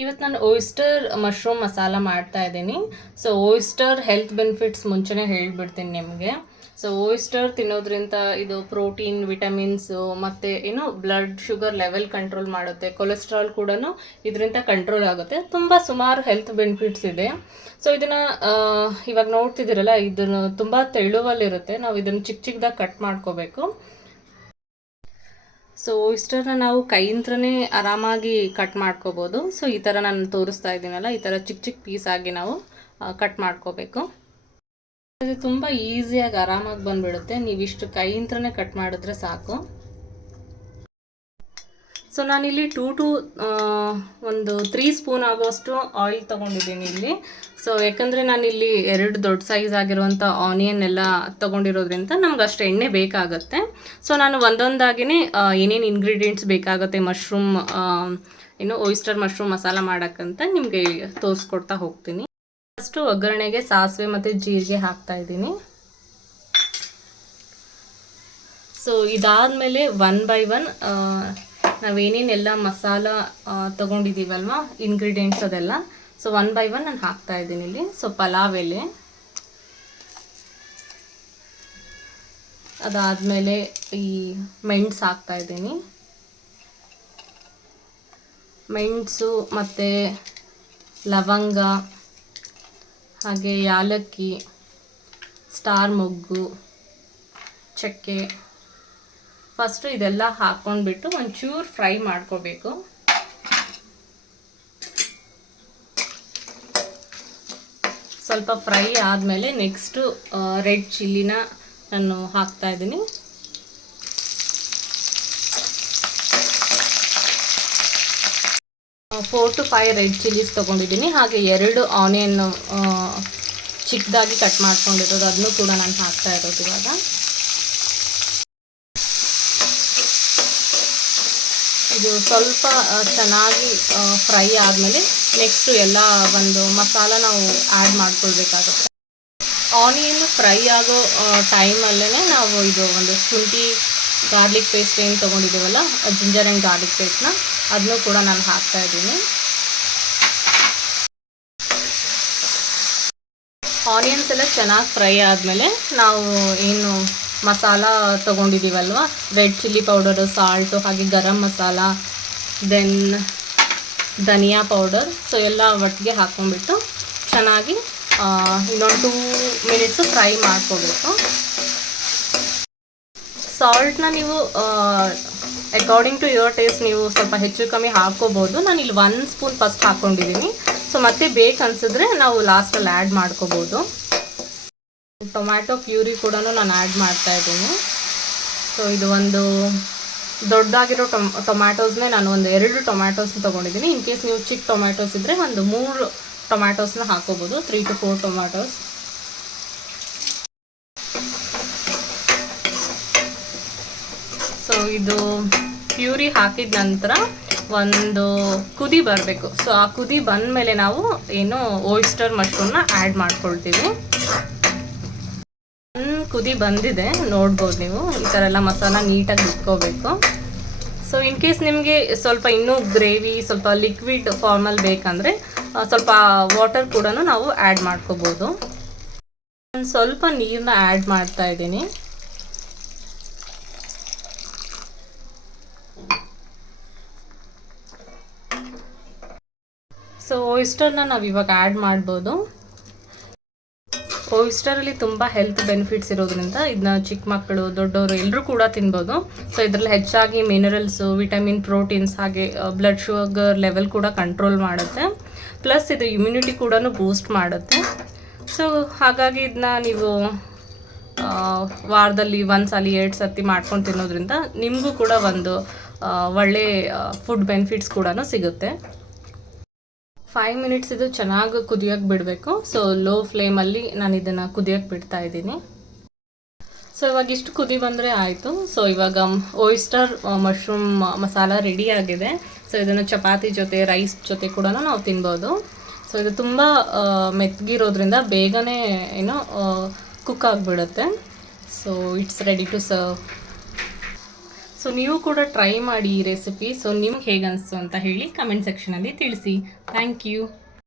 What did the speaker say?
ಇವತ್ತು ನಾನು oyster mushroom masala ಮಾಡ್ತಾ ಇದ್ದೀನಿ. ಸೊ ಓಯಿಸ್ಟರ್ ಹೆಲ್ತ್ ಬೆನಿಫಿಟ್ಸ್ ಮುಂಚೆನೇ ಹೇಳಿಬಿಡ್ತೀನಿ ನಿಮಗೆ. ಸೊ ಓಯಿಸ್ಟರ್ ತಿನ್ನೋದ್ರಿಂದ ಇದು ಪ್ರೋಟೀನ್, ವಿಟಮಿನ್ಸು ಮತ್ತು ಏನು ಬ್ಲಡ್ ಶುಗರ್ ಲೆವೆಲ್ ಕಂಟ್ರೋಲ್ ಮಾಡುತ್ತೆ. ಕೊಲೆಸ್ಟ್ರಾಲ್ ಕೂಡ ಇದರಿಂದ ಕಂಟ್ರೋಲ್ ಆಗುತ್ತೆ. ತುಂಬ ಸುಮಾರು ಹೆಲ್ತ್ ಬೆನಿಫಿಟ್ಸ್ ಇದೆ. ಸೊ ಇದನ್ನು ಇವಾಗ ನೋಡ್ತಿದ್ದೀರಲ್ಲ, ಇದನ್ನು ತುಂಬ ತೆಳುವಲ್ಲಿರುತ್ತೆ. ನಾವು ಇದನ್ನು ಚಿಕ್ಕ ಚಿಕ್ಕದಾಗಿ ಕಟ್ ಮಾಡ್ಕೋಬೇಕು. ಸೊ ಓಯಿಸ್ಟರ್ನ ನಾವು ಕೈಯಿಂದನೇ ಆರಾಮಾಗಿ ಕಟ್ ಮಾಡ್ಕೋಬೋದು. ಸೊ ಈ ಥರ ನಾನು ತೋರಿಸ್ತಾ ಇದ್ದೀನಲ್ಲ, ಈ ಥರ ಚಿಕ್ಕ ಚಿಕ್ಕ ಪೀಸ್ ಆಗಿ ನಾವು ಕಟ್ ಮಾಡ್ಕೋಬೇಕು. ಇದು ತುಂಬ ಈಸಿಯಾಗಿ ಆರಾಮಾಗಿ ಬಂದುಬಿಡುತ್ತೆ. ನೀವಿಷ್ಟು ಕೈಯಿಂದನೇ ಕಟ್ ಮಾಡಿದ್ರೆ ಸಾಕು. ಸೊ ನಾನಿಲ್ಲಿ ಒಂದು 3 ಸ್ಪೂನ್ ಆಗೋಷ್ಟು ಆಯಿಲ್ ತೊಗೊಂಡಿದ್ದೀನಿ ಇಲ್ಲಿ. ಸೊ ಯಾಕಂದರೆ ನಾನಿಲ್ಲಿ 2 ದೊಡ್ಡ ಸೈಜ್ ಆಗಿರುವಂಥ ಆನಿಯನ್ ಎಲ್ಲ ತೊಗೊಂಡಿರೋದ್ರಿಂದ ನಮ್ಗೆ ಅಷ್ಟು ಎಣ್ಣೆ ಬೇಕಾಗುತ್ತೆ. ಸೊ ನಾನು ಒಂದೊಂದಾಗಿಯೇ ಏನೇನು ಇಂಗ್ರೀಡಿಯೆಂಟ್ಸ್ ಬೇಕಾಗುತ್ತೆ ಮಶ್ರೂಮ್ ಓಯಿಸ್ಟರ್ ಮಶ್ರೂಮ್ ಮಸಾಲ ಮಾಡೋಕ್ಕಂತ ನಿಮಗೆ ತೋರಿಸ್ಕೊಡ್ತಾ ಹೋಗ್ತೀನಿ. ಫಸ್ಟು ಒಗ್ಗರಣೆಗೆ ಸಾಸಿವೆ ಮತ್ತು ಜೀರಿಗೆ ಹಾಕ್ತಾ ಇದ್ದೀನಿ. ಸೊ ಇದಾದಮೇಲೆ 1 by 1 ನಾವೇನೇನೆಲ್ಲ ಮಸಾಲ ತೊಗೊಂಡಿದ್ದೀವಲ್ವ, ಇಂಗ್ರೀಡಿಯೆಂಟ್ಸ್ ಅದೆಲ್ಲ, ಸೊ 1 by 1 ನಾನು ಹಾಕ್ತಾ ಇದ್ದೀನಿ ಇಲ್ಲಿ. ಸೊ ಪಲಾವ್ ಎಲೆ, ಅದಾದಮೇಲೆ ಈ ಮೆಣಸು ಹಾಕ್ತಾ ಇದ್ದೀನಿ. ಮೆಣಸು ಮತ್ತು ಲವಂಗ, ಹಾಗೆ ಯಾಲಕ್ಕಿ, ಸ್ಟಾರ್ ಮೊಗ್ಗು, ಚಕ್ಕೆ. ಫಸ್ಟು ಇದೆಲ್ಲ ಹಾಕ್ಕೊಂಡ್ಬಿಟ್ಟು ಒಂಚೂರು ಫ್ರೈ ಮಾಡ್ಕೋಬೇಕು. ಸ್ವಲ್ಪ ಫ್ರೈ ಆದಮೇಲೆ ನೆಕ್ಸ್ಟು ರೆಡ್ ಚಿಲ್ಲಿನ ನಾನು ಹಾಕ್ತಾ ಇದ್ದೀನಿ. ಫೋರ್ ಟು 5 ರೆಡ್ ಚಿಲ್ಲೀಸ್ ತೊಗೊಂಡಿದ್ದೀನಿ. ಹಾಗೆ 2 ಆನಿಯನ್ ಚಿಕ್ಕದಾಗಿ ಕಟ್ ಮಾಡ್ಕೊಂಡಿರೋದು, ಅದನ್ನು ಕೂಡ ನಾನು ಹಾಕ್ತಾ ಇರೋದು ಇವಾಗ. ಇದು ಸ್ವಲ್ಪ ಚೆನ್ನಾಗಿ ಫ್ರೈ ಆದಮೇಲೆ ನೆಕ್ಸ್ಟು ಎಲ್ಲ ಒಂದು ಮಸಾಲ ನಾವು ಆ್ಯಡ್ ಮಾಡ್ಕೊಳ್ಬೇಕಾಗುತ್ತೆ. ಆನಿಯನ್ ಫ್ರೈ ಆಗೋ ಟೈಮಲ್ಲೇ ನಾವು ಇದು ಒಂದು ಶುಂಠಿ ಗಾರ್ಲಿಕ್ ಪೇಸ್ಟ್ ಏನು ತೊಗೊಂಡಿದ್ದೀವಲ್ಲ, ಜಿಂಜರ್ ಆ್ಯಂಡ್ ಗಾರ್ಲಿಕ್ ಪೇಸ್ಟ್ನ, ಅದನ್ನು ಕೂಡ ನಾನು ಹಾಕ್ತಾ ಇದ್ದೀನಿ. ಆನಿಯನ್ಸ್ ಎಲ್ಲ ಚೆನ್ನಾಗಿ ಫ್ರೈ ಆದಮೇಲೆ ನಾವು ಏನು ಮಸಾಲ ತೊಗೊಂಡಿದ್ದೀವಲ್ವ, ರೆಡ್ ಚಿಲ್ಲಿ ಪೌಡರು, ಸಾಲ್ಟು, ಹಾಗೆ ಗರಂ ಮಸಾಲ, ದೆನ್ ಧನಿಯಾ ಪೌಡರ್, ಸೊ ಎಲ್ಲ ಒಟ್ಟಿಗೆ ಹಾಕ್ಕೊಂಡ್ಬಿಟ್ಟು ಚೆನ್ನಾಗಿ ಇನ್ನೊಂದು 2 ಮಿನಿಟ್ಸು ಫ್ರೈ ಮಾಡ್ಕೋಬೇಕು. ಸಾಲ್ಟ್ನ ನೀವು ಅಕಾರ್ಡಿಂಗ್ ಟು ಯುವರ್ ಟೇಸ್ಟ್ ನೀವು ಸ್ವಲ್ಪ ಹೆಚ್ಚು ಕಮ್ಮಿ ಹಾಕ್ಕೋಬೋದು. ನಾನಿಲ್ಲಿ 1 ಸ್ಪೂನ್ ಫಸ್ಟ್ ಹಾಕ್ಕೊಂಡಿದ್ದೀನಿ. ಸೊ ಮತ್ತೆ ಬೇಕನ್ಸಿದ್ರೆ ನಾವು ಲಾಸ್ಟಲ್ಲಿ ಆ್ಯಡ್ ಮಾಡ್ಕೋಬೋದು. ಟೊಮ್ಯಾಟೊ ಪ್ಯೂರಿ ಕೂಡ ನಾನು ಆ್ಯಡ್ ಮಾಡ್ತಾ ಇದ್ದೀನಿ. ಸೊ ಇದು ಒಂದು ದೊಡ್ಡದಾಗಿರೋ ಟೊಮ್ಯಾಟೋಸ್ನೇ ನಾನು ಒಂದು 2 ಟೊಮ್ಯಾಟೋಸ್ನ ತೊಗೊಂಡಿದ್ದೀನಿ. ಇನ್ ಕೇಸ್ ನೀವು ಚಿಕ್ಕ ಟೊಮ್ಯಾಟೋಸ್ ಇದ್ದರೆ ಒಂದು 3 ಟೊಮ್ಯಾಟೋಸ್ನ ಹಾಕೋಬೋದು, 3 to 4 ಟೊಮ್ಯಾಟೋಸ್. ಸೊ ಇದು ಪ್ಯೂರಿ ಹಾಕಿದ ನಂತರ ಒಂದು ಕುದಿ ಬರಬೇಕು. ಸೊ ಆ ಕುದಿ ಬಂದಮೇಲೆ ನಾವು ಏನು ಓಯಿಸ್ಟರ್ ಮಶ್ರೂಮ್ನ ಆ್ಯಡ್ ಮಾಡ್ಕೊಳ್ತೀವಿ. ಕುದಿ ಬಂದಿದೆ, ನೋಡ್ಬೋದು ನೀವು. ಈ ಥರ ಎಲ್ಲ ಮಸಾಲ ನೀಟಾಗಿ ಇಟ್ಕೋಬೇಕು. ಸೊ ಇನ್ ಕೇಸ್ ನಿಮಗೆ ಸ್ವಲ್ಪ ಇನ್ನೂ ಗ್ರೇವಿ, ಸ್ವಲ್ಪ ಲಿಕ್ವಿಡ್ ಫಾರ್ಮಲ್ಲಿ ಬೇಕಂದರೆ ಸ್ವಲ್ಪ ವಾಟರ್ ಕೂಡ ನಾವು ಆ್ಯಡ್ ಮಾಡ್ಕೋಬೋದು. ನಾನು ಸ್ವಲ್ಪ ನೀರನ್ನ ಆ್ಯಡ್ ಮಾಡ್ತಾ ಇದ್ದೀನಿ. ಸೊ ಓಯಿಸ್ಟರ್ನ ನಾವು ಇವಾಗ ಆ್ಯಡ್ ಮಾಡ್ಬೋದು. ಓಯಿಸ್ಟರಲ್ಲಿ ತುಂಬ ಹೆಲ್ತ್ ಬೆನಿಫಿಟ್ಸ್ ಇರೋದ್ರಿಂದ ಇದನ್ನ ಚಿಕ್ಕ ಮಕ್ಕಳು, ದೊಡ್ಡವರು ಎಲ್ಲರೂ ಕೂಡ ತಿನ್ಬೋದು. ಸೊ ಇದರಲ್ಲಿ ಹೆಚ್ಚಾಗಿ ಮಿನರಲ್ಸು, ವಿಟಮಿನ್, ಪ್ರೋಟೀನ್ಸ್, ಹಾಗೆ ಬ್ಲಡ್ ಶುಗರ್ ಲೆವೆಲ್ ಕೂಡ ಕಂಟ್ರೋಲ್ ಮಾಡುತ್ತೆ. ಪ್ಲಸ್ ಇದು ಇಮ್ಯುನಿಟಿ ಕೂಡ ಬೂಸ್ಟ್ ಮಾಡುತ್ತೆ. ಸೊ ಹಾಗಾಗಿ ಇದನ್ನ ನೀವು ವಾರದಲ್ಲಿ 1 ಸಲ 2 ಸರ್ತಿ ಮಾಡ್ಕೊಂಡು ತಿನ್ನೋದ್ರಿಂದ ನಿಮಗೂ ಕೂಡ ಒಂದು ಒಳ್ಳೆ ಫುಡ್ ಬೆನಿಫಿಟ್ಸ್ ಕೂಡ ಸಿಗುತ್ತೆ. 5 ಮಿನಿಟ್ಸ್ ಇದು ಚೆನ್ನಾಗಿ ಕುದಿಯೋಕ್ಕೆ ಬಿಡಬೇಕು. ಸೊ ಲೋ ಫ್ಲೇಮಲ್ಲಿ ನಾನು ಇದನ್ನು ಕುದಿಯೋಕ್ಕೆ ಬಿಡ್ತಾ ಇದ್ದೀನಿ. ಸೊ ಇವಾಗ ಇಷ್ಟು ಕುದಿ ಬಂದರೆ ಆಯಿತು. ಸೊ ಇವಾಗ ಓಯಿಸ್ಟರ್ ಮಶ್ರೂಮ್ ಮಸಾಲ ರೆಡಿ ಆಗಿದೆ. ಸೊ ಇದನ್ನು ಚಪಾತಿ ಜೊತೆ, ರೈಸ್ ಜೊತೆ ಕೂಡ ನಾವು ತಿನ್ಬೋದು. ಸೊ ಇದು ತುಂಬ ಮೆತ್ತಗಿರೋದ್ರಿಂದ ಬೇಗನೆ ಕುಕ್ ಆಗಿಬಿಡುತ್ತೆ. So it's ready to serve. So ನೀವು ಕೂಡ ಟ್ರೈ ಮಾಡಿ ಈ ರೆಸಿಪಿ. ಸೊ ನಿಮ್ಗೆ ಹೇಗೆ ಅನಿಸ್ತು ಅಂತ ಹೇಳಿ ಕಮೆಂಟ್ ಸೆಕ್ಷನಲ್ಲಿ ತಿಳಿಸಿ. Thank you.